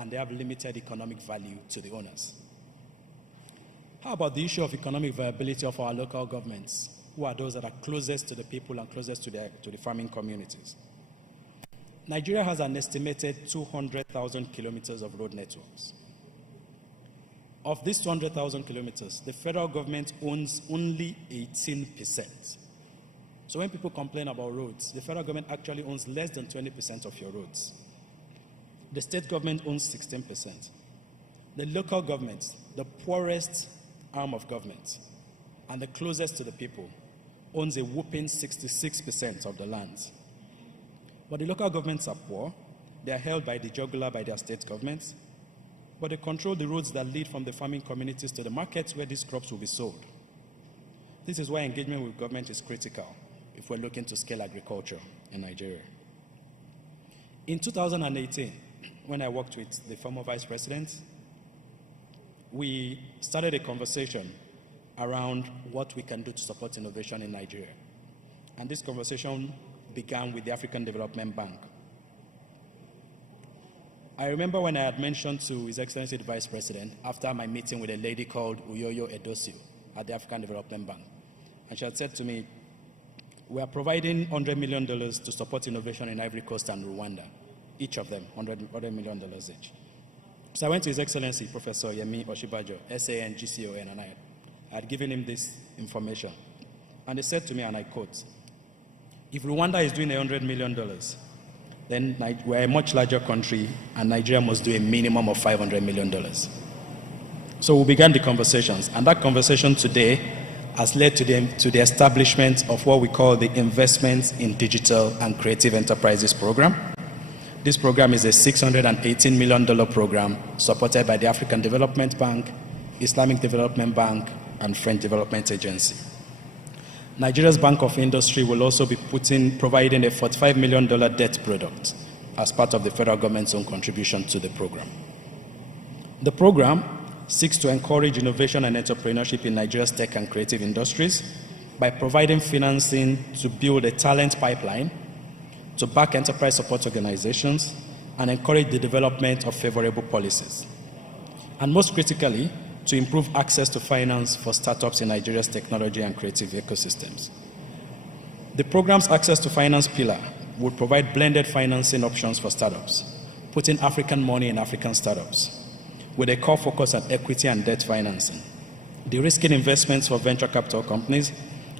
and they have limited economic value to the owners. How about the issue of economic viability of our local governments, who are those that are closest to the people and closest to the farming communities? Nigeria has an estimated 200,000 kilometers of road networks. Of these 200,000 kilometers, the federal government owns only 18%. So when people complain about roads, the federal government actually owns less than 20% of your roads. The state government owns 16%. The local government, the poorest arm of government, and the closest to the people, owns a whopping 66% of the lands. But the local governments are poor. They are held by the jugular by their state governments, but they control the roads that lead from the farming communities to the markets where these crops will be sold. This is why engagement with government is critical if we're looking to scale agriculture in Nigeria. In 2018, when I worked with the former vice president, we started a conversation around what we can do to support innovation in Nigeria. And this conversation began with the African Development Bank. I remember when I had mentioned to His Excellency the Vice President, after my meeting with a lady called Uyoyo Edosio at the African Development Bank, and she had said to me, we are providing $100 million to support innovation in Ivory Coast and Rwanda, each of them, $100 million each. So I went to His Excellency, Professor Yemi Oshibajo, SAN, GCON, and I had given him this information. And he said to me, and I quote, if Rwanda is doing $100 million, then we're a much larger country, and Nigeria must do a minimum of $500 million. So we began the conversations, and that conversation today has led to the establishment of what we call the Investments in Digital and Creative Enterprises program. This program is a $618 million program supported by the African Development Bank, Islamic Development Bank, and French Development Agency. Nigeria's Bank of Industry will also be providing a $45 million debt product as part of the federal government's own contribution to the program. The program seeks to encourage innovation and entrepreneurship in Nigeria's tech and creative industries by providing financing to build a talent pipeline, to back enterprise support organizations, and encourage the development of favorable policies. And most critically, to improve access to finance for startups in Nigeria's technology and creative ecosystems. The program's access to finance pillar would provide blended financing options for startups, putting African money in African startups, with a core focus on equity and debt financing, de-risking investments for venture capital companies,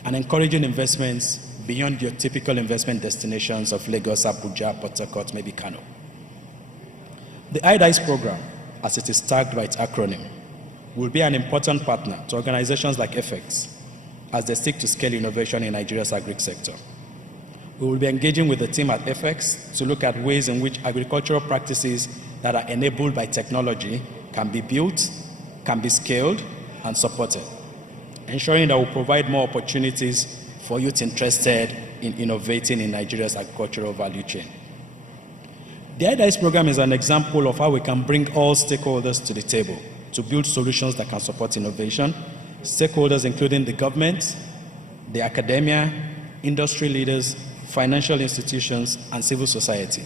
and encouraging investments beyond your typical investment destinations of Lagos, Abuja, Port Harcourt, maybe Kano. The IDICE program, as it is tagged by its acronym, will be an important partner to organizations like FX as they seek to scale innovation in Nigeria's agri sector. We will be engaging with the team at FX to look at ways in which agricultural practices that are enabled by technology can be built, can be scaled, and supported, ensuring that we'll provide more opportunities for youth interested in innovating in Nigeria's agricultural value chain. The IDICE program is an example of how we can bring all stakeholders to the table to build solutions that can support innovation, stakeholders including the government, the academia, industry leaders, financial institutions, and civil society.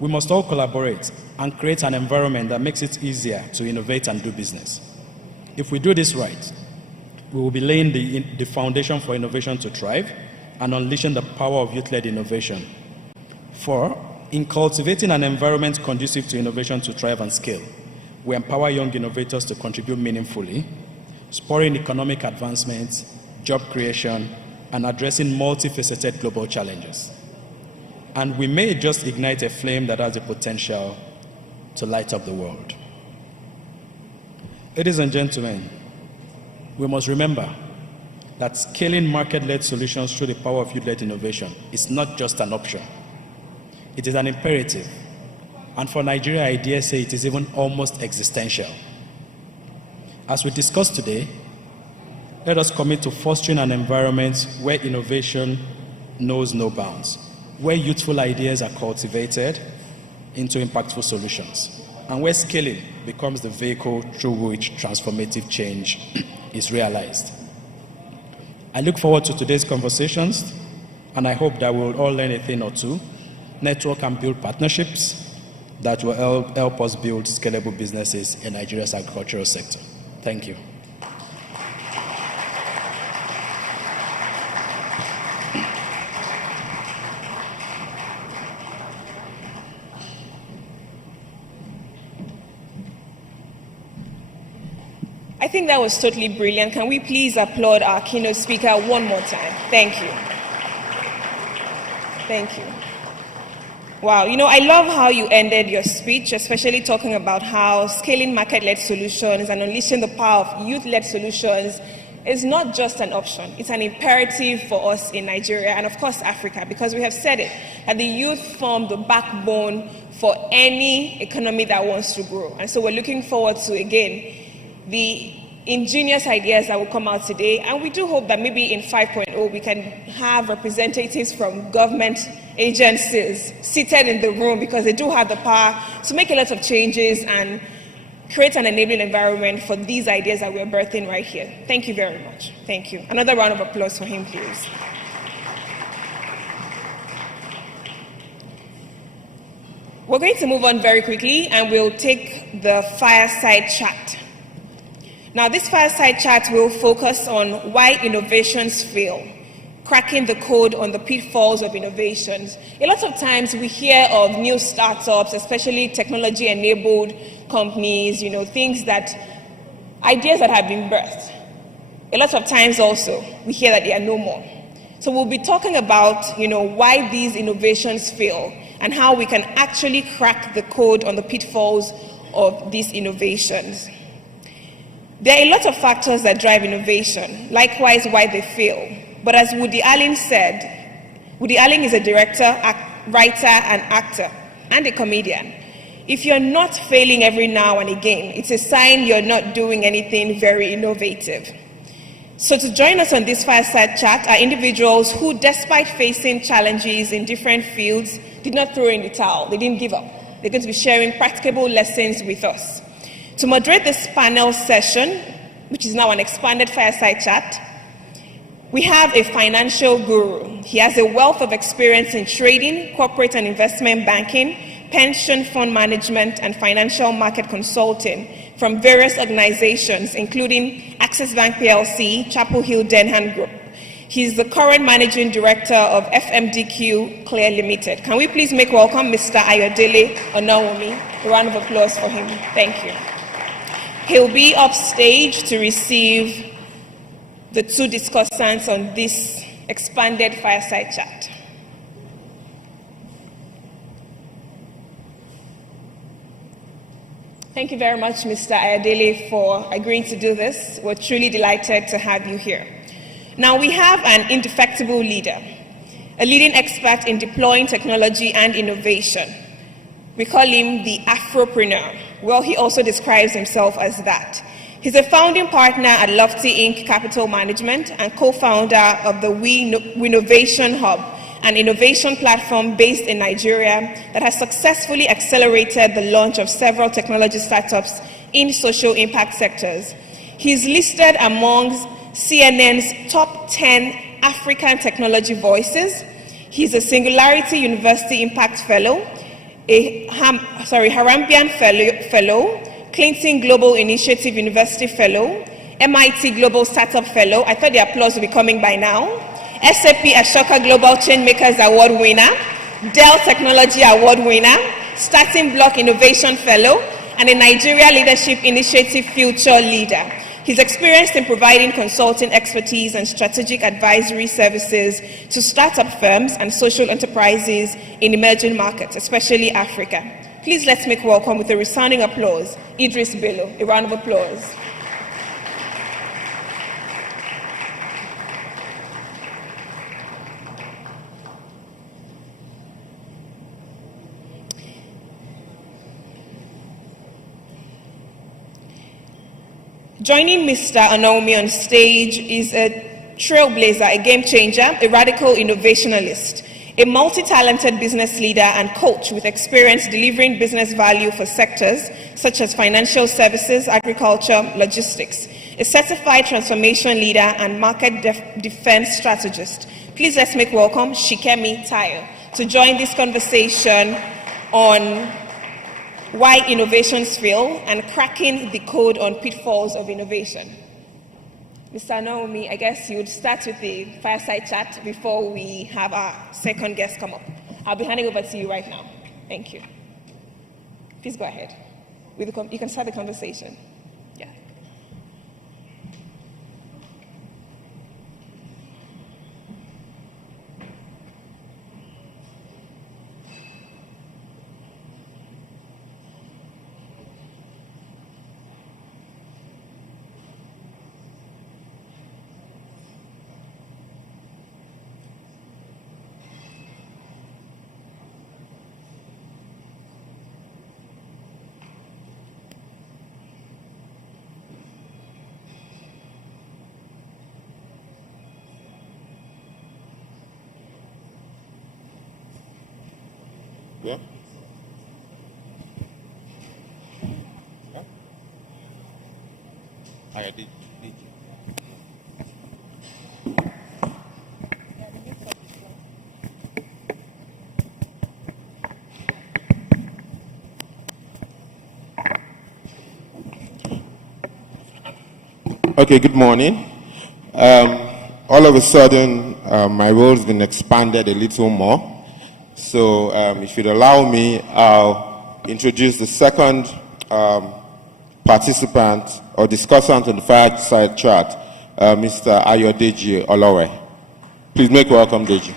We must all collaborate and create an environment that makes it easier to innovate and do business. If we do this right, we will be laying the foundation for innovation to thrive and unleashing the power of youth-led innovation. 4, in cultivating an environment conducive to innovation to thrive and scale, we empower young innovators to contribute meaningfully, spurring economic advancement, job creation, and addressing multifaceted global challenges. And we may just ignite a flame that has the potential to light up the world. Ladies and gentlemen, we must remember that scaling market-led solutions through the power of youth-led innovation is not just an option. It is an imperative. And for Nigeria, I dare say it is even almost existential. As we discussed today, let us commit to fostering an environment where innovation knows no bounds, where youthful ideas are cultivated into impactful solutions, and where scaling becomes the vehicle through which transformative change is realized. I look forward to today's conversations, and I hope that we will all learn a thing or two, network and build partnerships, that will help us build scalable businesses in Nigeria's agricultural sector. Thank you. I think that was totally brilliant. Can we please applaud our keynote speaker one more time? Thank you. Thank you. Wow, I love how you ended your speech, especially talking about how scaling market-led solutions and unleashing the power of youth-led solutions is not just an option. It's an imperative for us in Nigeria and, of course, Africa, because we have said it, that the youth form the backbone for any economy that wants to grow. And so we're looking forward to, again, the ingenious ideas that will come out today, and we do hope that maybe in 5.0 we can have representatives from government agencies seated in the room, because they do have the power to make a lot of changes and create an enabling environment for these ideas that we're birthing right here. Thank you very much. Thank you. Another round of applause for him, please. We're going to move on very quickly, and we'll take the fireside chat. Now, this fireside chat will focus on why innovations fail, cracking the code on the pitfalls of innovations. A lot of times we hear of new startups, especially technology-enabled companies, things that, ideas that have been birthed. A lot of times also, we hear that they are no more. So we'll be talking about, why these innovations fail and how we can actually crack the code on the pitfalls of these innovations. There are a lot of factors that drive innovation, likewise why they fail. But as Woody Allen said, Woody Allen is a director, writer, and actor, and a comedian. If you're not failing every now and again, it's a sign you're not doing anything very innovative. So to join us on this fireside chat are individuals who, despite facing challenges in different fields, did not throw in the towel. They didn't give up. They're going to be sharing practicable lessons with us. To moderate this panel session, which is now an expanded fireside chat, we have a financial guru. He has a wealth of experience in trading, corporate and investment banking, pension fund management, and financial market consulting from various organizations, including Access Bank PLC, Chapel Hill Denham Group. He's the current managing director of FMDQ Clear Limited. Can we please make welcome Mr. Ayodele Onawomi? A round of applause for him. Thank you. He'll be upstage to receive the two discussants on this expanded fireside chat. Thank you very much, Mr. Ayodele, for agreeing to do this. We're truly delighted to have you here. Now, we have an indefectible leader, a leading expert in deploying technology and innovation. We call him the Afropreneur. Well, he also describes himself as that. He's a founding partner at Lofty Inc. Capital Management and co-founder of the Winnovation Hub, an innovation platform based in Nigeria that has successfully accelerated the launch of several technology startups in social impact sectors. He's listed amongst CNN's top 10 African technology voices. He's a Singularity University Impact Fellow, a Harambean Fellow, Clinton Global Initiative University Fellow, MIT Global Startup Fellow. I thought the applause would be coming by now. SAP Ashoka Global Changemakers Award winner, Dell Technology Award winner, Starting Block Innovation Fellow, and a Nigeria Leadership Initiative Future Leader. He's experienced in providing consulting expertise and strategic advisory services to startup firms and social enterprises in emerging markets, especially Africa. Please let's make welcome with a resounding applause, Idris Bello. A round of applause. Joining Mr. Onawomi on stage is a trailblazer, a game changer, a radical innovationalist, a multi-talented business leader and coach with experience delivering business value for sectors such as financial services, agriculture, logistics, a certified transformation leader and market defense strategist. Please let's make welcome Shikemi Tayo to join this conversation on why innovations fail, and cracking the code on pitfalls of innovation. Mr. Naomi, I guess you would start with the fireside chat before we have our second guest come up. I'll be handing over to you right now. Thank you. Please go ahead. You can start the conversation. Yeah. Yeah. I did. Okay, good morning. All of a sudden, my role has been expanded a little more. So if you'd allow me, I'll introduce the second participant or discussant on the fireside chat, Mr. Ayodeji Olowe. Please make welcome, Deji.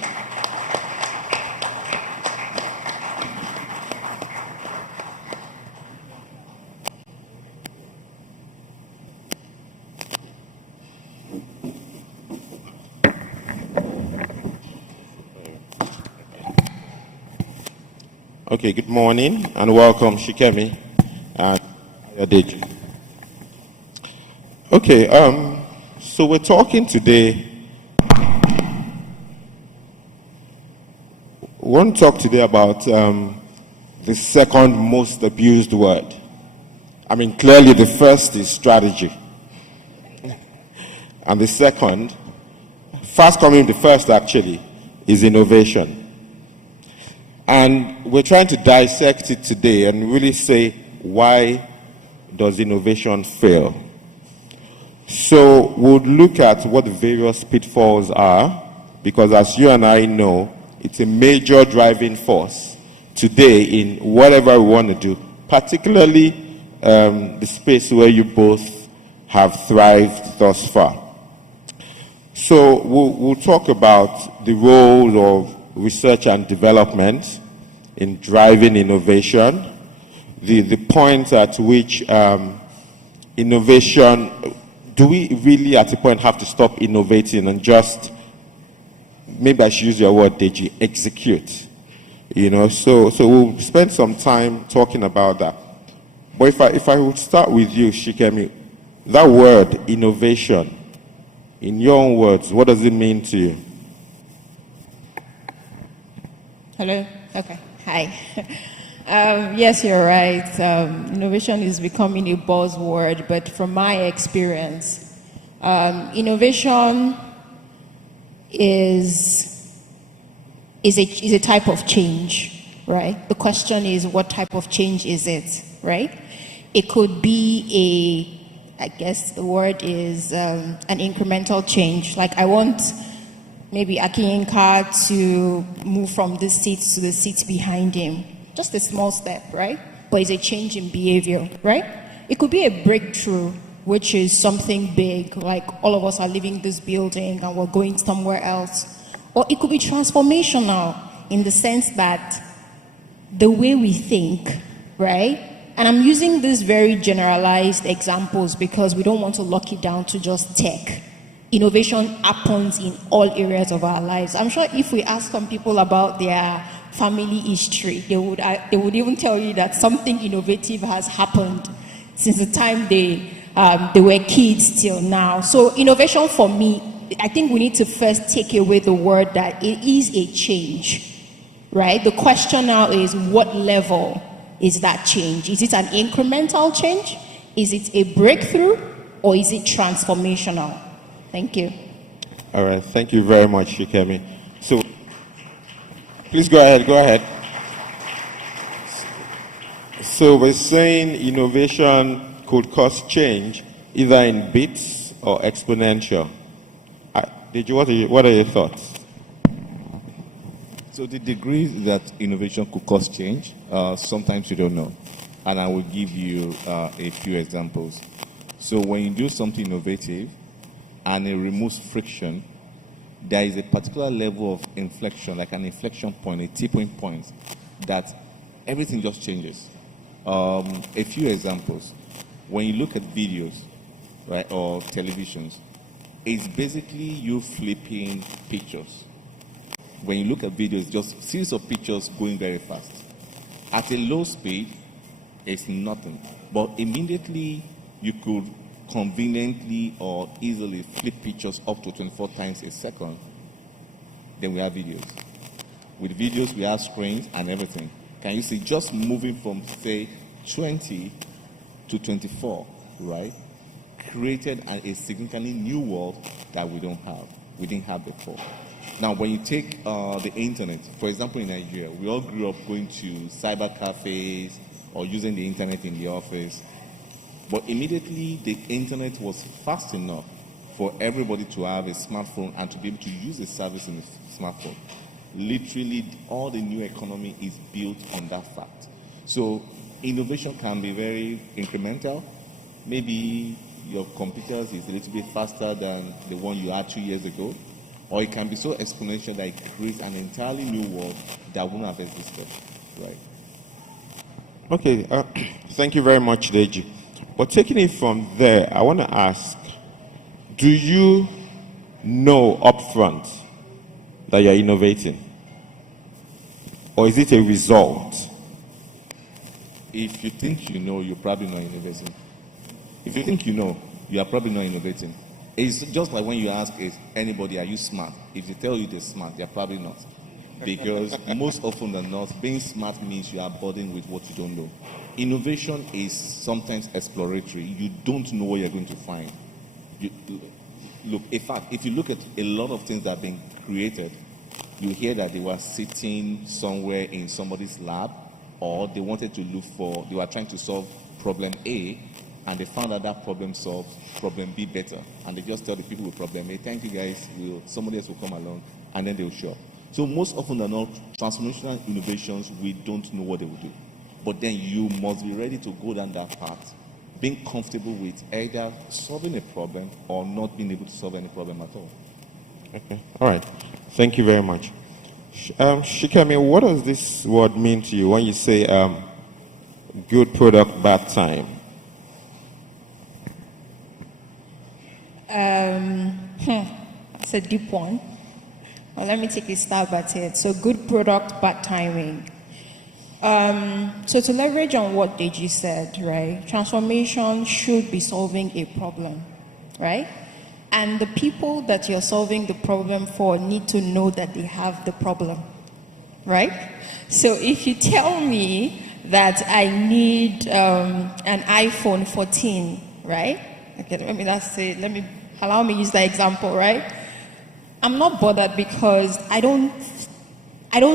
Okay, good morning and welcome, Shikemi and Ayodeji. Okay, so we're talking today. We want to talk today about the second most abused word. I mean, clearly the first is strategy. And the second, fast coming the first actually, is innovation. And we're trying to dissect it today and really say, why does innovation fail? So we'll look at what the various pitfalls are, because as you and I know, it's a major driving force today in whatever we want to do, particularly the space where you both have thrived thus far. So we'll talk about the role of research and development in driving innovation, the point at which innovation, do we really at a point have to stop innovating and just, maybe I should use your word, Deji, execute? You know, so we'll spend some time talking about that. But if I would start with you, Shikemi, that word, innovation, in your own words, what does it mean to you? Hello? Okay. Hi. Yes, you're right. Innovation is becoming a buzzword, but from my experience, innovation is a type of change, right? The question is, what type of change is it, right? It could be I guess the word is an incremental change. Like I want maybe Akiyinka to move from this seat to the seat behind him. Just a small step, right? But it's a change in behavior, right? It could be a breakthrough, which is something big, like all of us are leaving this building and we're going somewhere else. Or it could be transformational in the sense that the way we think, right? And I'm using these very generalized examples because we don't want to lock it down to just tech. Innovation happens in all areas of our lives. I'm sure if we ask some people about their family history, they would even tell you that something innovative has happened since the time they were kids till now. So innovation for me, I think we need to first take away the word that it is a change, right? The question now is, what level is that change? Is it an incremental change? Is it a breakthrough? Or is it transformational? Thank you. All right, thank you very much, Shikemi. So, please go ahead. So we're saying innovation could cause change either in bits or exponential. What are your thoughts? So the degree that innovation could cause change, sometimes you don't know. And I will give you a few examples. So when you do something innovative and it removes friction, there is a particular level of inflection, like an inflection point, a tipping point, that everything just changes. A few examples. When you look at videos, right, or televisions, it's basically you flipping pictures. When you look at videos, just a series of pictures going very fast. At a low speed, it's nothing. But immediately, you could conveniently or easily flip pictures up to 24 times a second. Then we have videos. With videos, we have screens and everything. Can you see just moving from, say, 20 to 24, right? Created a significantly new world that we didn't have before. Now, when you take the internet, for example, in Nigeria, we all grew up going to cyber cafes or using the internet in the office. But immediately, the internet was fast enough for everybody to have a smartphone and to be able to use a service in a smartphone. Literally, all the new economy is built on that fact. So, innovation can be very incremental. Maybe your computers is a little bit faster than the one you had 2 years ago. Or it can be so exponential that it creates an entirely new world that wouldn't have existed, right? Okay, thank you very much, Deji. But taking it from there, I want to ask, do you know upfront that you're innovating? Or is it a result? If you think you know, you're probably not innovating. If you think you know, you are probably not innovating. It's just like when you ask anybody, are you smart? If they tell you they're smart, they're probably not. Because most often than not, being smart means you are burdened with what you don't know. Innovation is sometimes exploratory. You don't know what you're going to find. Look, in fact, if you look at a lot of things that have been created, you hear that they were sitting somewhere in somebody's lab, or they wanted to they were trying to solve problem A, and they found out that problem solves problem B better. And they just tell the people with problem A, thank you guys, somebody else will come along, and then they'll show up. So most often than not, transformational innovations, we don't know what they will do. But then you must be ready to go down that path, being comfortable with either solving a problem or not being able to solve any problem at all. Okay, all right. Thank you very much. Shikemi, what does this word mean to you when you say good product, bad time? It's a deep one. Well, let me take a stab at it. So, good product, bad timing. So, to leverage on what Deji said, right? Transformation should be solving a problem, right? And the people that you're solving the problem for need to know that they have the problem, right? So, if you tell me that I need an iPhone 14, right? Okay, allow me to use that example, right? I'm not bothered because I don't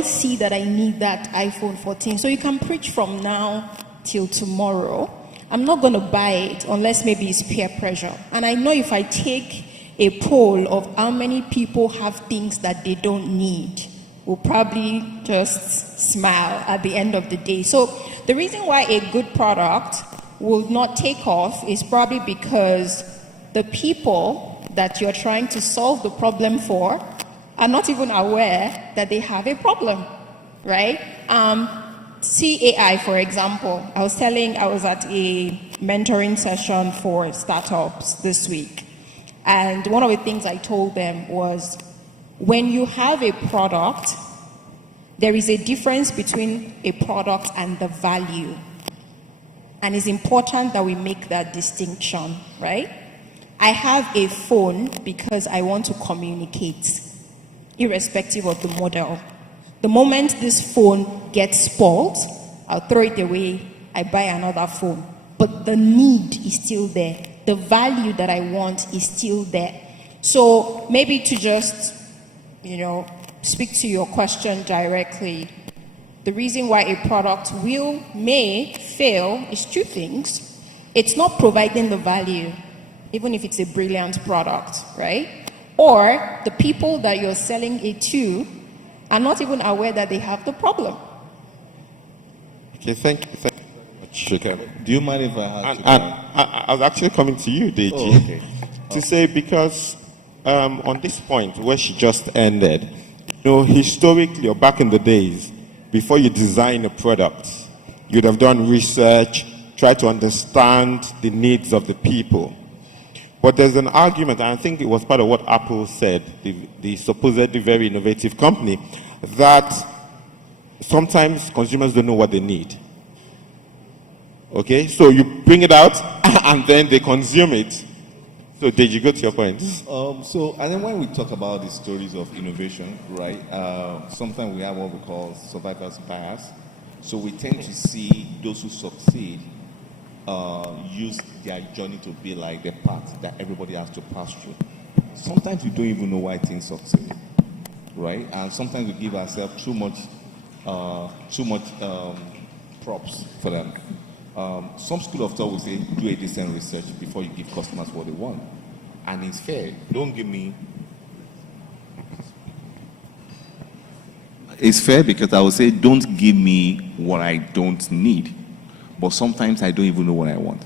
see that I need that iPhone 14. So you can preach from now till tomorrow. I'm not going to buy it unless maybe it's peer pressure. And I know if I take a poll of how many people have things that they don't need, we'll probably just smile at the end of the day. So the reason why a good product will not take off is probably because the people that you're trying to solve the problem for are not even aware that they have a problem, right? CAI, for example, I was at a mentoring session for startups this week. And one of the things I told them was, when you have a product, there is a difference between a product and the value. And it's important that we make that distinction, right? I have a phone because I want to communicate, irrespective of the model. The moment this phone gets spoiled, I'll throw it away, I buy another phone. But the need is still there. The value that I want is still there. So maybe to just, speak to your question directly, the reason why a product may fail is two things. It's not providing the value, even if it's a brilliant product, right? Or the people that you're selling it to are not even aware that they have the problem. Okay, thank you very much. Okay. Do you mind if I had to? I was actually coming to you, Deji, Oh, okay. to say, because on this point where she just ended, you know, historically or back in the days, before you design a product, you'd have done research, try to understand the needs of the people. But there's an argument, and I think it was part of what Apple said, the supposedly very innovative company, that sometimes consumers don't know what they need. Okay, so you bring it out and then they consume it. So did you go to your point? And then when we talk about the stories of innovation, right, sometimes we have what we call survivor's bias. So we tend to see those who succeed use their journey to be like the path that everybody has to pass through. Sometimes we don't even know why things succeed, right? And sometimes we give ourselves too much props for them. Some school of thought will say, do a decent research before you give customers what they want. And it's fair. It's fair because I would say, don't give me what I don't need. But sometimes I don't even know what I want.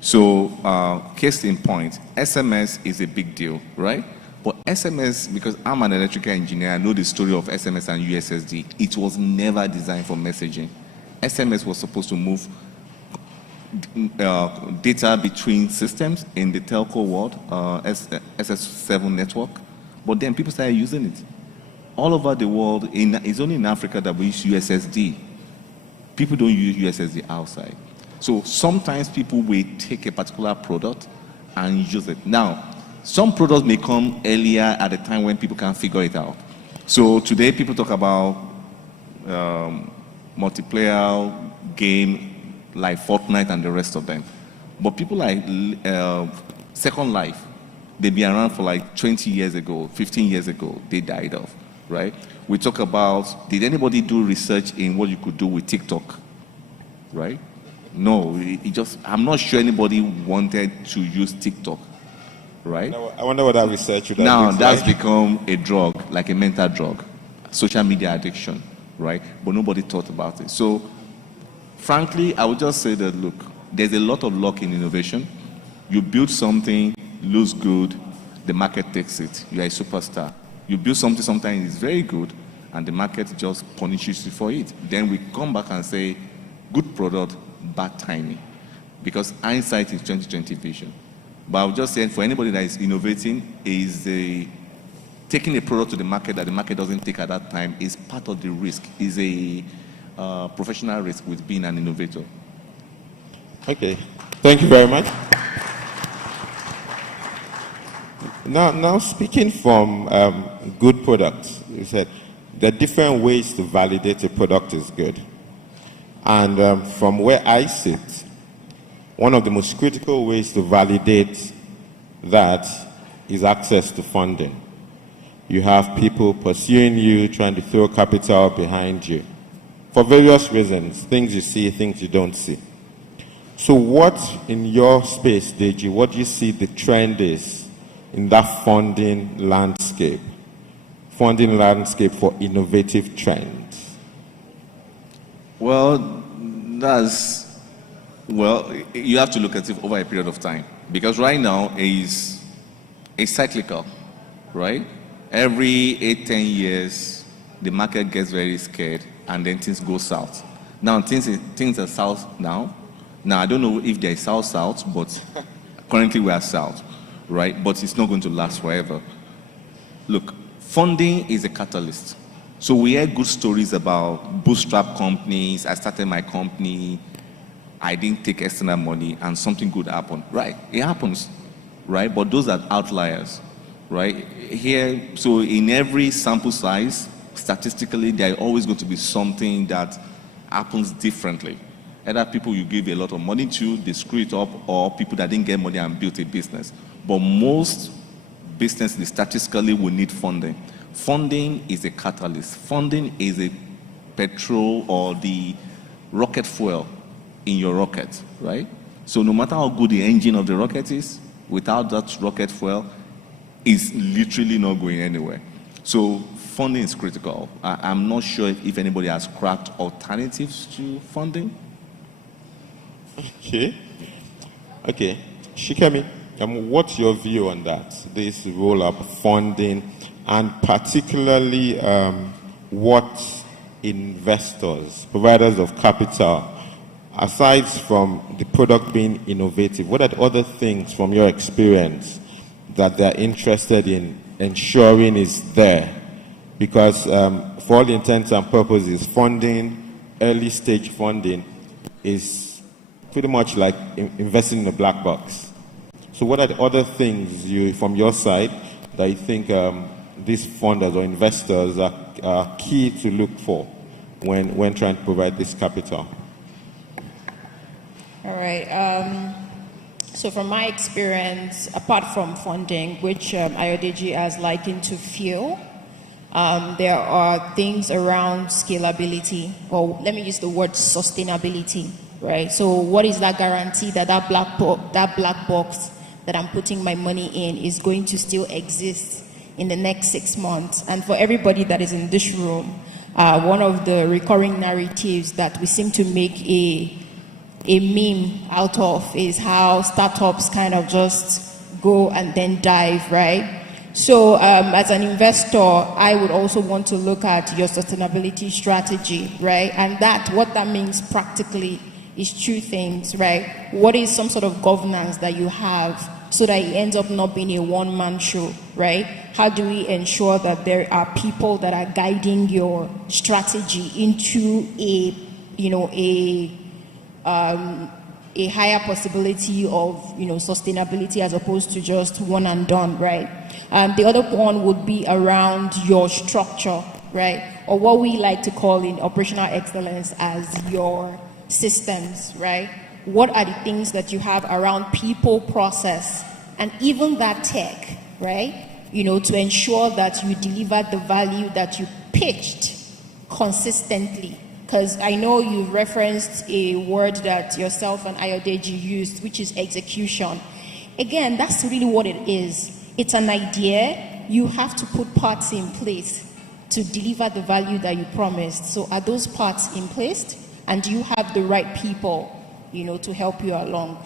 So, case in point, SMS is a big deal, right? But SMS, because I'm an electrical engineer, I know the story of SMS and USSD. It was never designed for messaging. SMS was supposed to move data between systems in the telco world, SS7 network, but then people started using it. All over the world, it's only in Africa that we use USSD. People don't use USSD outside. So sometimes people will take a particular product and use it. Now, some products may come earlier at a time when people can't figure it out. So today people talk about multiplayer game like Fortnite and the rest of them. But people like Second Life, they've been around for like 20 years ago, 15 years ago, they died off, right? We talk about, did anybody do research in what you could do with TikTok, right? No, I'm not sure anybody wanted to use TikTok, right? I wonder what that research would have Now, looked that's like. become a drug, like a mental drug, social media addiction, right? But nobody thought about it. So, frankly, I would just say that, look, there's a lot of luck in innovation. You build something, looks good, the market takes it. You are a superstar. You build something, sometimes it's very good, and the market just punishes you for it. Then we come back and say, good product, bad timing. Because hindsight is 20/20 vision. But I would just say, for anybody that is innovating, taking a product to the market that the market doesn't take at that time is part of the risk, is a professional risk with being an innovator. Okay, thank you very much. Now speaking from good products, you said there are different ways to validate a product is good. And from where I sit, one of the most critical ways to validate that is access to funding. You have people pursuing you, trying to throw capital behind you. For various reasons, things you see, things you don't see. So what in your space, Deji, what do you see the trend is in that funding landscape for innovative trends? Well, you have to look at it over a period of time. Because right now it's cyclical, right? Every 8-10 years, the market gets very scared and then things go south. Now things are south now. Now I don't know if they're south, but currently we are south, right? But it's not going to last forever. Look, funding is a catalyst. So we hear good stories about bootstrap companies. I started my company, I didn't take external money, and something good happened. Right, it happens, right? But those are outliers, right? Here, so in every sample size, statistically, there are always going to be something that happens differently. Either people you give a lot of money to, they screw it up, or people that didn't get money and built a business. But most businesses statistically will need funding. Funding is a catalyst. Funding is a petrol or the rocket fuel in your rocket, right? So no matter how good the engine of the rocket is, without that rocket fuel, it's literally not going anywhere. So funding is critical. I'm not sure if anybody has cracked alternatives to funding. Okay. Shikemi, what's your view on that? This roll-up funding, and particularly what investors, providers of capital, aside from the product being innovative, what are other things from your experience that they're interested in ensuring is there? Because for all intents and purposes, funding, early stage funding, is pretty much like investing in a black box. So what are the other things from your side that you think these funders or investors are key to look for when trying to provide this capital? All right. So from my experience, apart from funding, which Ayodeji has likened to fuel, there are things around scalability, or let me use the word sustainability, right? So what is that guarantee that that black box that I'm putting my money in is going to still exist in the next 6 months? And for everybody that is in this room, one of the recurring narratives that we seem to make a meme out of is how startups kind of just go and then dive, right? So as an investor, I would also want to look at your sustainability strategy, right? And what that means practically is two things, right? What is some sort of governance that you have so that it ends up not being a one-man show, right? How do we ensure that there are people that are guiding your strategy into a higher possibility of sustainability as opposed to just one and done, right? The other one would be around your structure, right? Or what we like to call in operational excellence as your systems, right? What are the things that you have around people, process, and even that tech, right? To ensure that you deliver the value that you pitched consistently. Because I know you referenced a word that yourself and Ayodeji used, which is execution. Again, that's really what it is. It's an idea. You have to put parts in place to deliver the value that you promised. So are those parts in place? And do you have the right people, to help you along?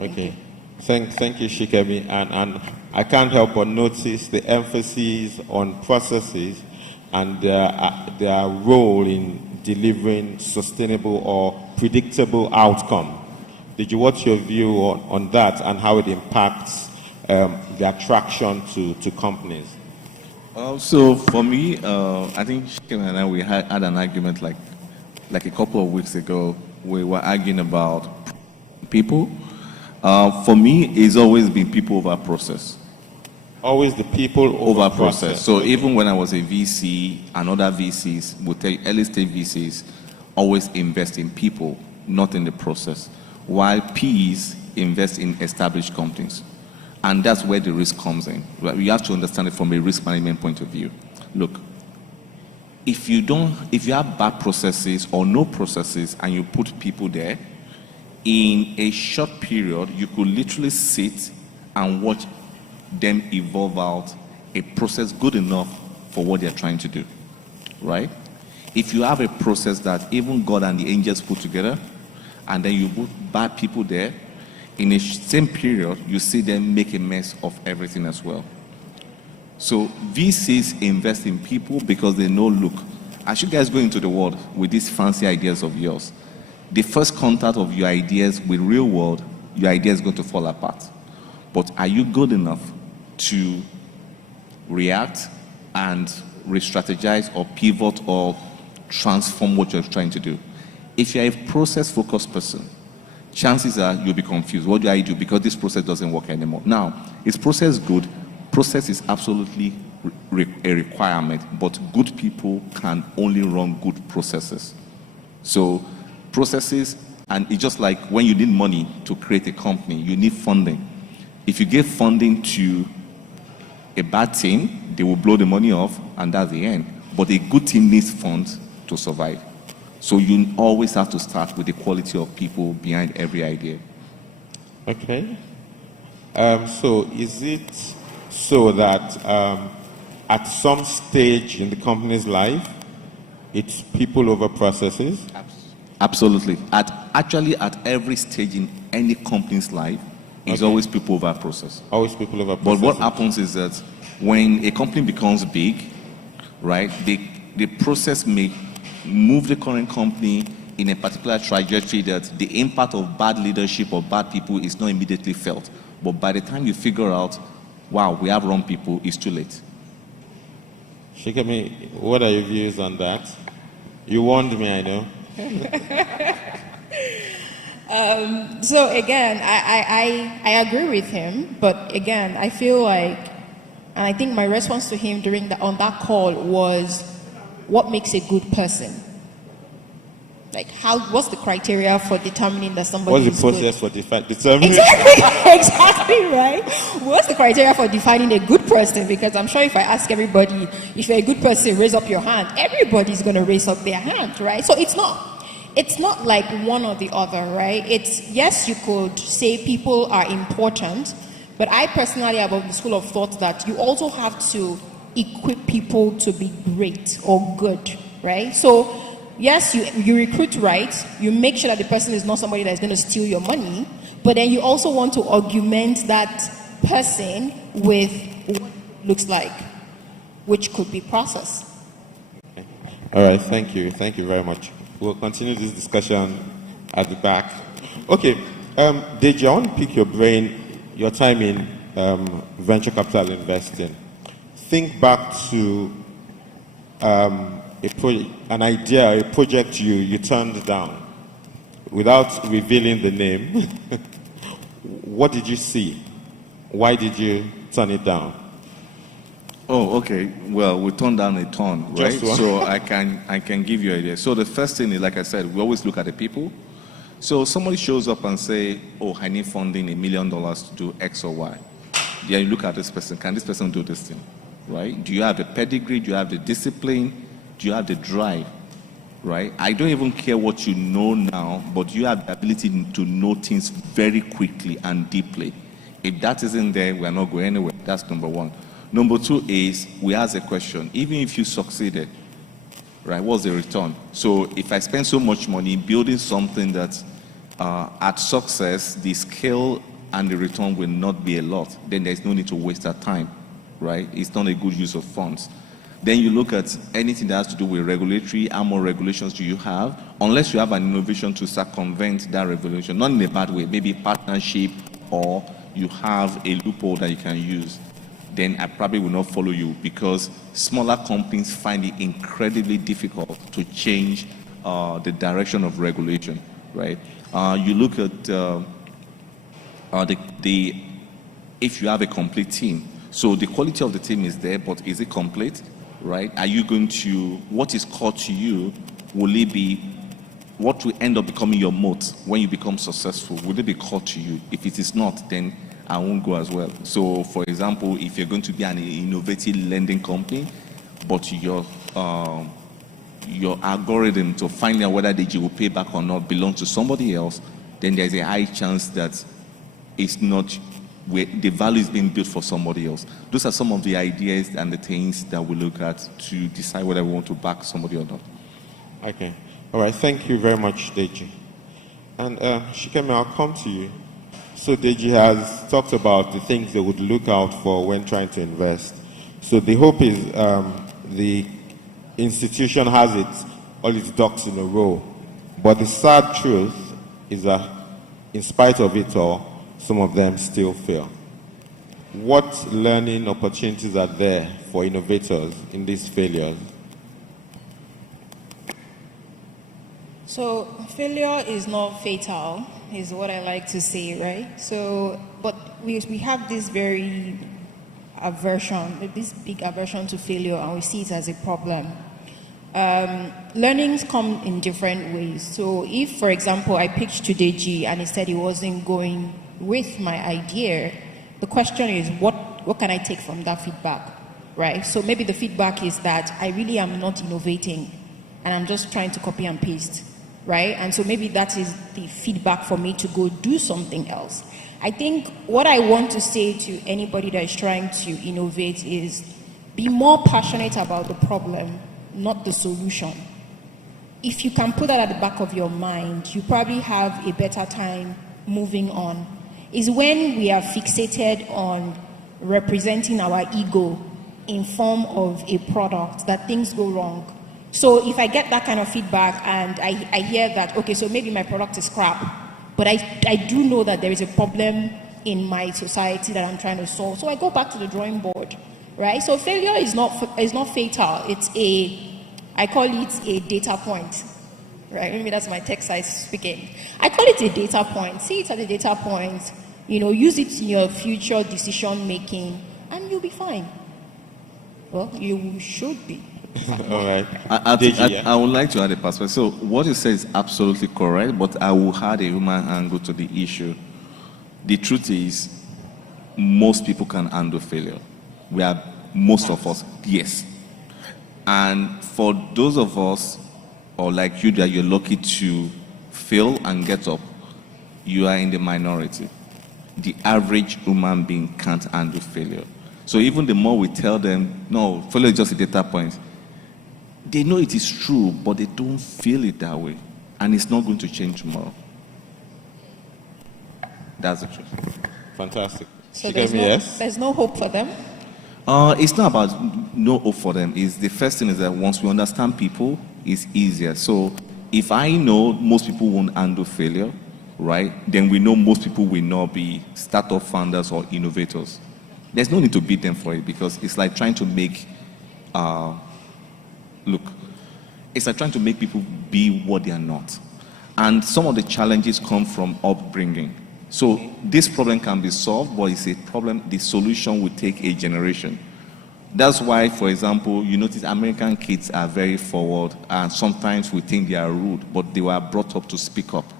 Okay. Thank you, Shikemi. And I can't help but notice the emphasis on processes and their role in delivering sustainable or predictable outcome. What's your view on that and how it impacts the attraction to companies? So for me, I think Shikemi and I, we had an argument like a couple of weeks ago. We were arguing about people. For me, it's always been people over process. Always the people over process. So even when I was a VC and other VCs, would tell you, early stage VCs always invest in people, not in the process, while PEs invest in established companies. And that's where the risk comes in. Right? You have to understand it from a risk management point of view. Look, if you have bad processes or no processes and you put people there, in a short period, you could literally sit and watch them evolve out a process good enough for what they're trying to do, right? If you have a process that even God and the angels put together, and then you put bad people there, in a same period, you see them make a mess of everything as well. So VCs invest in people because they know, look, as you guys go into the world with these fancy ideas of yours, the first contact of your ideas with real world, your idea is going to fall apart. But are you good enough to react and re-strategize or pivot or transform what you're trying to do? If you're a process-focused person, chances are you'll be confused. What do I do? Because this process doesn't work anymore. Now, is process good? Process is absolutely a requirement, but good people can only run good processes. So processes, and it's just like when you need money to create a company, you need funding. If you give funding to a bad team, they will blow the money off, and that's the end. But a good team needs funds to survive. So you always have to start with the quality of people behind every idea. Okay. So is it so that at some stage in the company's life, it's people over processes? Absolutely. At every stage in any company's life, it's always people over process. Always people over processes. But what happens is that when a company becomes big, right, the process may move the current company in a particular trajectory that the impact of bad leadership or bad people is not immediately felt. But by the time you figure out, wow, we have wrong people, it's too late. Shikemi, what are your views on that? You warned me, I know. So again, I agree with him, but again, I feel like, and I think my response to him on that call was, what makes a good person? Like, what's the criteria for determining that somebody is good? What's the process for determining? Exactly, right? What's the criteria for defining a good person? Because I'm sure if I ask everybody, if you're a good person, raise up your hand, everybody's going to raise up their hand, right? So it's not like one or the other, right? It's, yes, you could say people are important, but I personally am of the school of thought that you also have to equip people to be great or good, right? So yes, you recruit right, you make sure that the person is not somebody that is going to steal your money, but then you also want to augment that person with what it looks like, which could be process. Okay. All right, thank you very much. We'll continue this discussion at the back. Okay, Deji, I want to pick your brain, your time in venture capital investing. Think back to an idea, a project you turned down without revealing the name. What did you see? Why did you turn it down? Oh, okay. Well, we turned down a ton, right? So I can give you an idea. So the first thing is, like I said, we always look at the people. So somebody shows up and say, oh, I need funding $1 million to do X or Y. Then you look at this person. Can this person do this thing? Right? Do you have the pedigree? Do you have the discipline? Do you have the drive? Right? I don't even care what you know now, but you have the ability to know things very quickly and deeply. If that isn't there, we are not going anywhere. That's number one. Number two is, we ask a question. Even if you succeeded, right, what's the return? So if I spend so much money building something that at success, the scale and the return will not be a lot, then there's no need to waste that time, right? It's not a good use of funds. Then you look at anything that has to do with regulatory. How more regulations do you have? Unless you have an innovation to circumvent that regulation, not in a bad way, maybe partnership, or you have a loophole that you can use, then I probably will not follow you, because smaller companies find it incredibly difficult to change the direction of regulation, right? You look at if you have a complete team. So the quality of the team is there, but is it complete, right? Are you going to, what is core to you, will it be, what will end up becoming your moat when you become successful? Will it be core to you? If it is not, then I won't go as well. So, for example, if you're going to be an innovative lending company, but your algorithm to find out whether the will pay back or not belongs to somebody else, then there's a high chance that it's not where the value is being built for somebody else. Those are some of the ideas and the things that we look at to decide whether we want to back somebody or not. Okay. All right. Thank you very much, Deji. And Shikemi, I'll come to you. So Deji has talked about the things they would look out for when trying to invest. So the hope is the institution has all its ducks in a row. But the sad truth is that in spite of it all, some of them still fail. What learning opportunities are there for innovators in these failures? So failure is not fatal, is what I like to say, right? So, but we have this very aversion, this big aversion to failure, and we see it as a problem. Learnings come in different ways. So if, for example, I pitched to Deji and he said he wasn't going with my idea, the question is, what can I take from that feedback, right? So maybe the feedback is that I really am not innovating. and I'm just trying to copy and paste, right? And so maybe that is the feedback for me to go do something else. I think what I want to say to anybody that is trying to innovate is be more passionate about the problem, not the solution. If you can put that at the back of your mind, you probably have a better time moving on. Is when we are fixated on representing our ego in form of a product that things go wrong. So if I get that kind of feedback and I hear that, okay, so maybe my product is crap, but I do know that there is a problem in my society that I'm trying to solve. So I go back to the drawing board, right? So failure is not fatal. It's I call it a data point, right? Maybe that's my tech side speaking. I call it a data point. See it as a data point. Use it in your future decision making, and you'll be fine. Well, you should be. All right. I would like to add a perspective. So what you say is absolutely correct, but I will add a human angle to the issue. The truth is, most people can handle failure. Most of us, yes. And for those of us, or like you, that you're lucky to fail and get up, you are in the minority. The average human being can't handle failure. So even the more we tell them, no, failure is just a data point, they know it is true, but they don't feel it that way. And it's not going to change tomorrow. That's the truth. Fantastic. So there's no hope for them? It's not about no hope for them. It's the first thing is that once we understand people, it's easier. So if I know most people won't handle failure, right, then we know most people will not be startup founders or innovators. There's no need to beat them for it, because it's like trying to make it's like trying to make people be what they are not. And some of the challenges come from upbringing. So this problem can be solved, but it's a problem, the solution will take a generation. That's why, for example, you notice American kids are very forward, and sometimes we think they are rude, but they were brought up to speak up.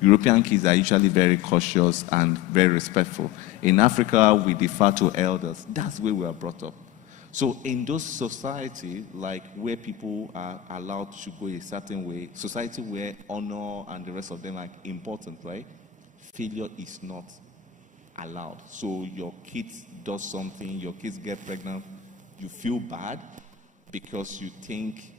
European kids are usually very cautious and very respectful. In Africa, we defer to elders. That's the way we are brought up. So in those societies, like where people are allowed to go a certain way, society where honor and the rest of them are important, right? Failure is not allowed. So your kids do something, your kids get pregnant, you feel bad because you think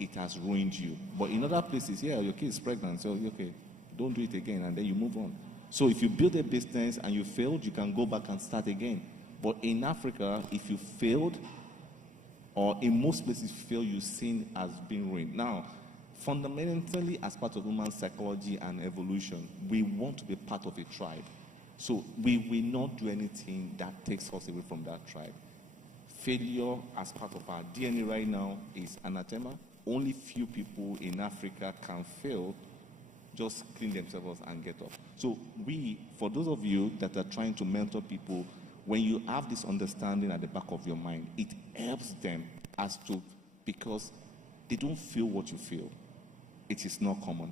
it has ruined you. But in other places, yeah, your kid is pregnant, so okay, don't do it again, and then you move on. So if you build a business and you failed, you can go back and start again. But in Africa, if you failed, or in most places fail, you're seen as being ruined. Now, fundamentally, as part of human psychology and evolution, we want to be part of a tribe. So we will not do anything that takes us away from that tribe. Failure as part of our DNA right now is anathema. Only few people in Africa can fail, just clean themselves and get up. So for those of you that are trying to mentor people, when you have this understanding at the back of your mind, it helps them because they don't feel what you feel. It is not common.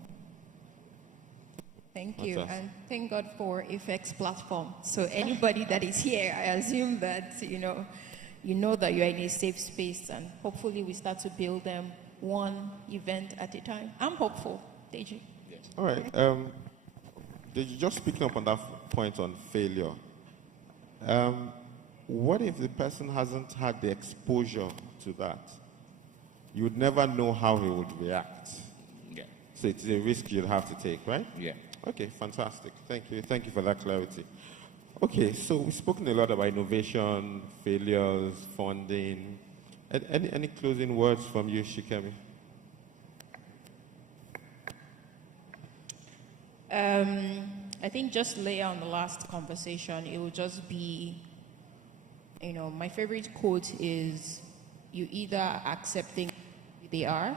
Thank you, and thank God for FX platform. So anybody that is here, I assume that you know that you are in a safe space, and hopefully we start to build them one event at a time. I'm hopeful, Deji. Yes. All right. Deji, just speaking up on that point on failure. What if the person hasn't had the exposure to that? You would never know how he would react. Yeah. So it's a risk you'd have to take, right? Yeah. Okay, fantastic. Thank you. Thank you for that clarity. Okay, so we've spoken a lot about innovation, failures, funding. Any closing words from you, Shikemi? I think just later on the last conversation, it will just be, my favorite quote is, you either accept things they are,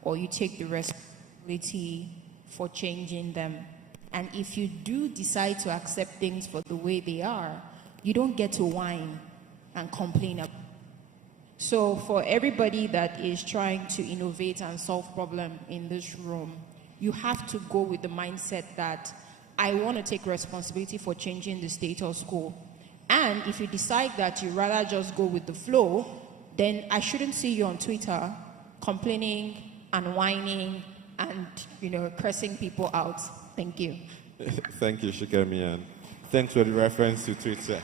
or you take the responsibility for changing them. And if you do decide to accept things for the way they are, you don't get to whine and complain about it. So for everybody that is trying to innovate and solve problems in this room, you have to go with the mindset that I want to take responsibility for changing the status quo. And if you decide that you rather just go with the flow, then I shouldn't see you on Twitter complaining and whining and, cursing people out. Thank you. Thank you, Shikemi, and thanks for the reference to Twitter.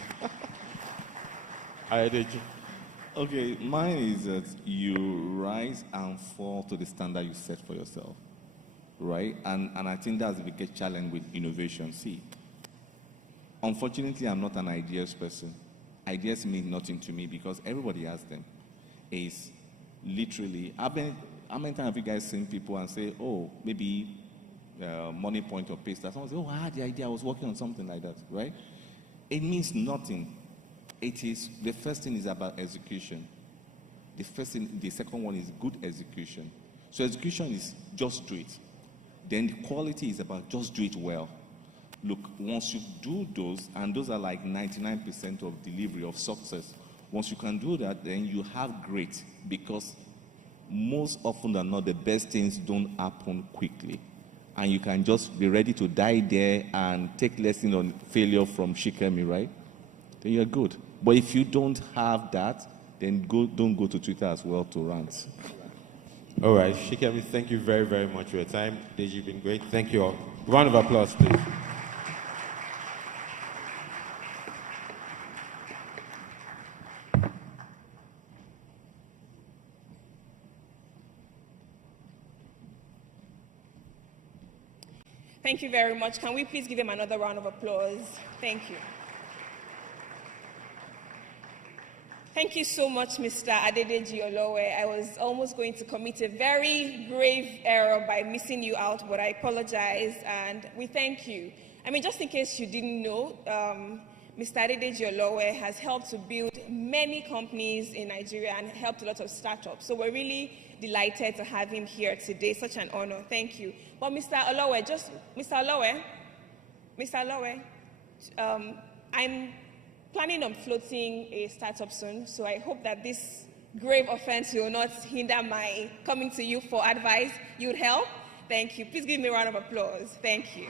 Okay, mine is that you rise and fall to the standard you set for yourself, right? And I think that's the biggest challenge with innovation. See, unfortunately, I'm not an ideas person. Ideas mean nothing to me because everybody has them. It's literally, how many times have you guys seen people and say, oh, maybe money point or paste that? Someone say, oh, I had the idea, I was working on something like that, right? It means nothing. It is, the first thing is about execution. The second one is good execution. So execution is just do it. Then the quality is about just do it well. Look, once you do those, and those are like 99% of delivery of success, once you can do that, then you have great, because most often than not, the best things don't happen quickly. And you can just be ready to die there and take lesson on failure from Shikemi, right? Then you're good. But if you don't have that, then don't go to Twitter as well to rant. All right, Shikemi, thank you very, very much for your time. Deji, you've been great. Thank you all. Round of applause, please. Thank you very much. Can we please give him another round of applause? Thank you. Thank you so much, Mr. Adedeji Olowe. I was almost going to commit a very grave error by missing you out, but I apologize, and we thank you. I mean, just in case you didn't know, Mr. Adedeji Olowe has helped to build many companies in Nigeria and helped a lot of startups. So we're really delighted to have him here today. Such an honor. Thank you. But Mr. Olowe, I'm planning on floating a startup soon, so I hope that this grave offense will not hinder my coming to you for advice. You would help? Thank you. Please give me a round of applause. Thank you.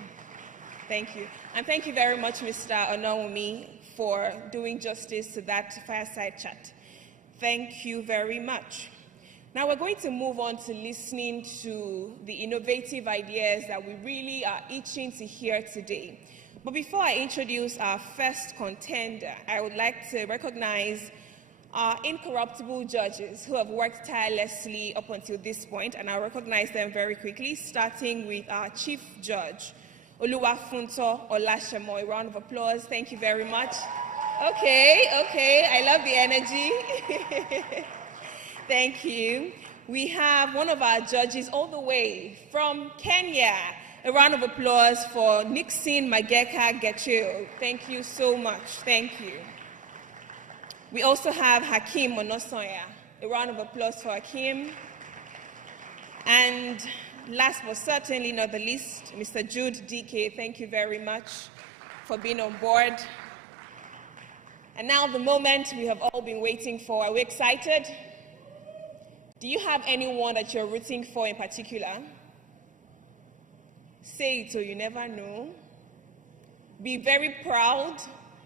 Thank you. And thank you very much, Mr. Onawumi, for doing justice to that fireside chat. Thank you very much. Now we're going to move on to listening to the innovative ideas that we really are itching to hear today. But before I introduce our first contender, I would like to recognize our incorruptible judges who have worked tirelessly up until this point, and I'll recognize them very quickly, starting with our chief judge, Oluwafunto Olashemo. A round of applause. Thank you very much. Okay, I love the energy. Thank you. We have one of our judges all the way from Kenya. A round of applause for Nixon Mageka Getchil. Thank you so much. Thank you. We also have Hakeem Onosoya. A round of applause for Hakeem. And last but certainly not the least, Mr. Jude DK. Thank you very much for being on board. And now the moment we have all been waiting for. Are we excited? Do you have anyone that you're rooting for in particular? Say it so you never know. Be very proud,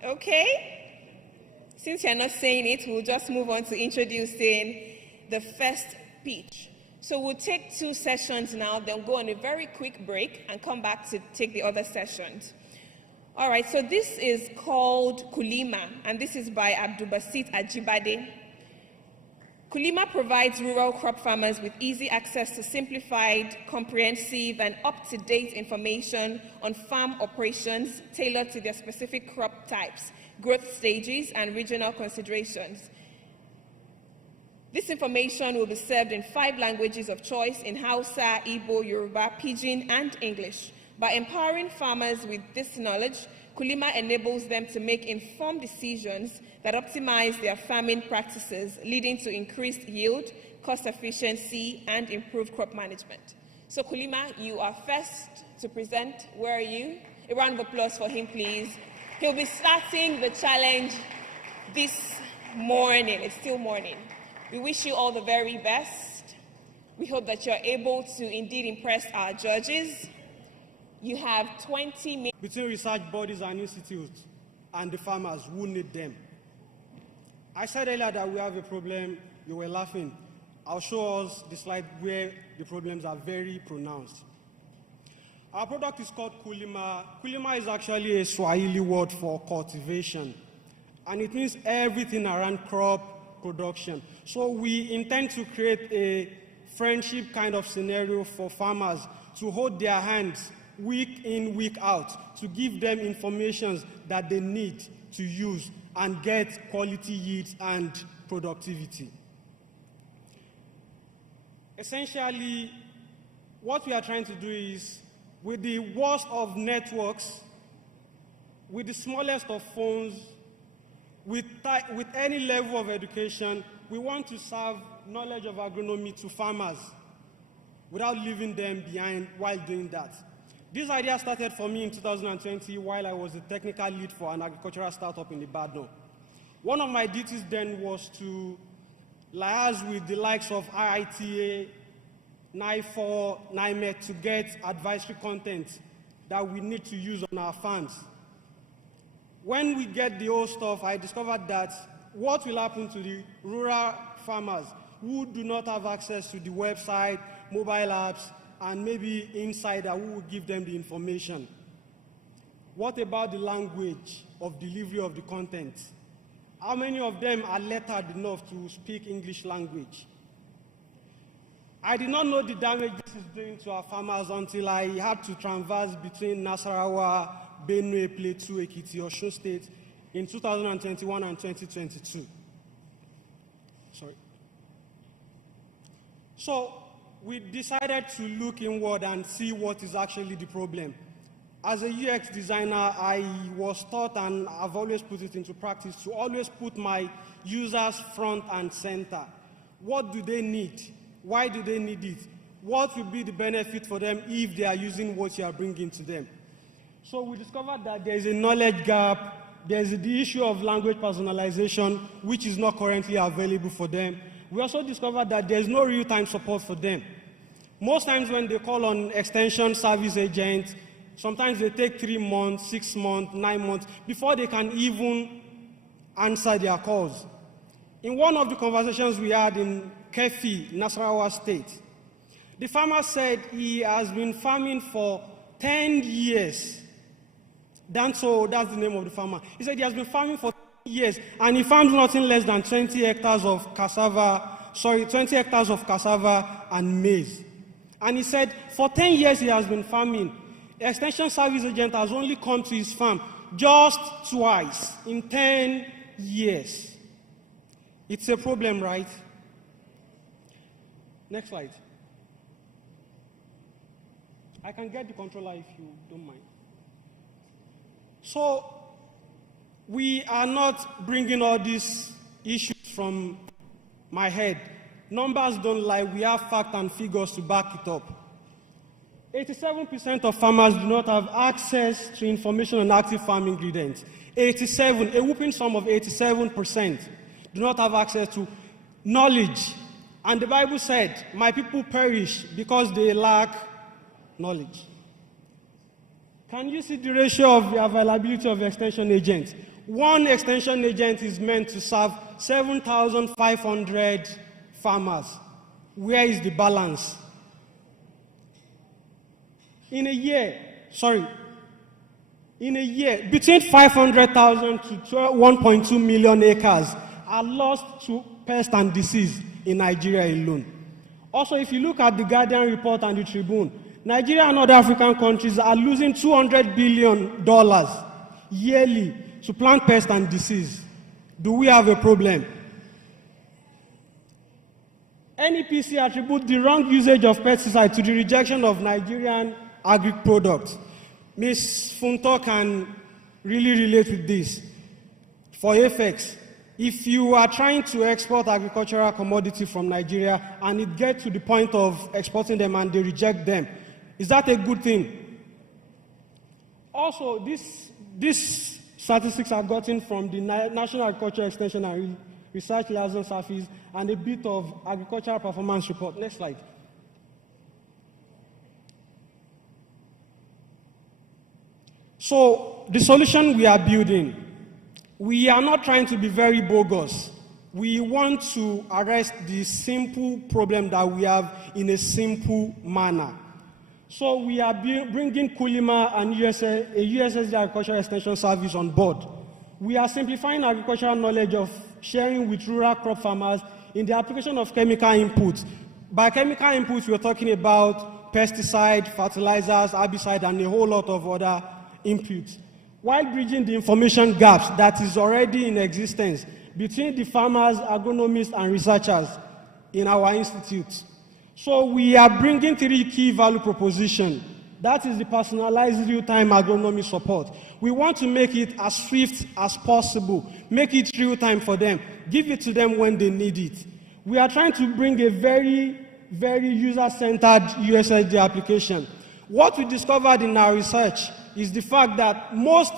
okay? Since you're not saying it, we'll just move on to introducing the first pitch. So we'll take 2 sessions now, then go on a very quick break and come back to take the other sessions. All right, so this is called Kulima, and this is by Abdulbasit Ajibade. Kulima provides rural crop farmers with easy access to simplified, comprehensive, and up-to-date information on farm operations tailored to their specific crop types, growth stages, and regional considerations. This information will be served in 5 languages of choice in Hausa, Igbo, Yoruba, Pidgin, and English. By empowering farmers with this knowledge, Kulima enables them to make informed decisions that optimize their farming practices, leading to increased yield, cost efficiency, and improved crop management. So Kulima, you are first to present. Where are you? A round of applause for him, please. He'll be starting the challenge this morning. It's still morning. We wish you all the very best. We hope that you're able to indeed impress our judges. You have 20 minutes. Between research bodies and institutes and the farmers who need them. I said earlier that we have a problem. You were laughing. I'll show us the slide where the problems are very pronounced. Our product is called Kulima. Kulima is actually a Swahili word for cultivation, and it means everything around crop production. So we intend to create a friendship kind of scenario for farmers to hold their hands week in, week out, to give them information that they need to use and get quality yields and productivity. Essentially, what we are trying to do is, with the worst of networks, with the smallest of phones, with any level of education, we want to serve knowledge of agronomy to farmers without leaving them behind while doing that. This idea started for me in 2020 while I was the technical lead for an agricultural startup in Ibadan. One of my duties then was to liaise with the likes of IITA, NIFOR, NIMET to get advisory content that we need to use on our farms. When we get the old stuff, I discovered that what will happen to the rural farmers who do not have access to the website, mobile apps, and maybe insider who will give them the information? What about the language of delivery of the content? How many of them are lettered enough to speak English language? I did not know the damage this is doing to our farmers until I had to traverse between Nasarawa, Benue, Plateau, Ekiti, Osun State in 2021 and 2022. Sorry. So we decided to look inward and see what is actually the problem. As a UX designer, I was taught, and I've always put it into practice, to always put my users front and center. What do they need? Why do they need it? What will be the benefit for them if they are using what you are bringing to them? So we discovered that there is a knowledge gap. There is the issue of language personalization, which is not currently available for them. We also discovered that there is no real-time support for them. Most times when they call on extension service agents, sometimes they take 3 months, 6 months, 9 months before they can even answer their calls. In one of the conversations we had in Kefi, Nasarawa State, the farmer said he has been farming for 10 years. That's the name of the farmer. He said he has been farming for 10 years, and he farmed nothing less than 20 hectares of cassava and maize. And he said for 10 years he has been farming. The extension service agent has only come to his farm just twice in 10 years. It's a problem, right? Next slide. I can get the controller if you don't mind. So, we are not bringing all these issues from my head. Numbers don't lie. We have facts and figures to back it up. 87% of farmers do not have access to information on active farm ingredients. 87, a whooping sum of 87% do not have access to knowledge. And the Bible said, my people perish because they lack knowledge. Can you see the ratio of the availability of extension agents? One extension agent is meant to serve 7,500 farmers. Where is the balance? In a year, between 500,000 to 1.2 million acres are lost to pest and disease in Nigeria alone. Also, if you look at the Guardian report and the Tribune, Nigeria and other African countries are losing $200 billion yearly to plant pest and disease. Do we have a problem? NEPC attributes the wrong usage of pesticides to the rejection of Nigerian agri products. Ms. Funto can really relate with this. For FX, if you are trying to export agricultural commodity from Nigeria and it gets to the point of exporting them and they reject them, is that a good thing? Also, these statistics are gotten from the National Agricultural Extension and Research Liaison Service and a bit of Agricultural Performance Report. Next slide. So, the solution we are building, we are not trying to be very bogus. We want to address the simple problem that we have in a simple manner. So we are bringing Kulima and a USSD Agricultural Extension Service on board. We are simplifying agricultural knowledge of sharing with rural crop farmers in the application of chemical inputs. By chemical inputs, we're talking about pesticide, fertilizers, herbicide, and a whole lot of other inputs, while bridging the information gaps that is already in existence between the farmers, agronomists, and researchers in our institutes. So we are bringing 3 key value propositions. That is the personalized real-time agronomy support. We want to make it as swift as possible, make it real-time for them, give it to them when they need it. We are trying to bring a very, very user-centered USSD application. What we discovered in our research is the fact that most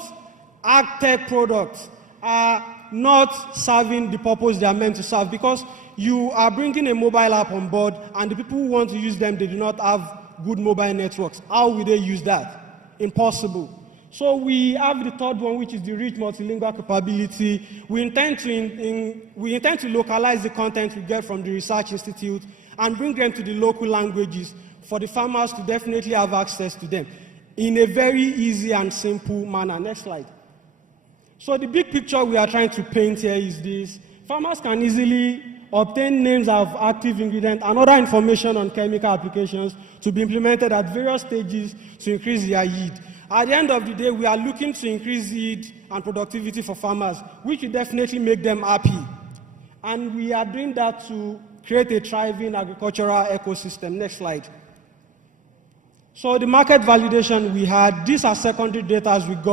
ag tech products are not serving the purpose they are meant to serve, because you are bringing a mobile app on board and the people who want to use them, they do not have good mobile networks. How will they use that? Impossible. So we have the third one, which is the rich multilingual capability. We intend to localize the content we get from the research institute and bring them to the local languages for the farmers to definitely have access to them in a very easy and simple manner. Next slide. So the big picture we are trying to paint here is this. Farmers can easily obtain names of active ingredients and other information on chemical applications to be implemented at various stages to increase their yield. At the end of the day, we are looking to increase yield and productivity for farmers, which will definitely make them happy. And we are doing that to create a thriving agricultural ecosystem. Next slide. So the market validation we had, these are secondary data we got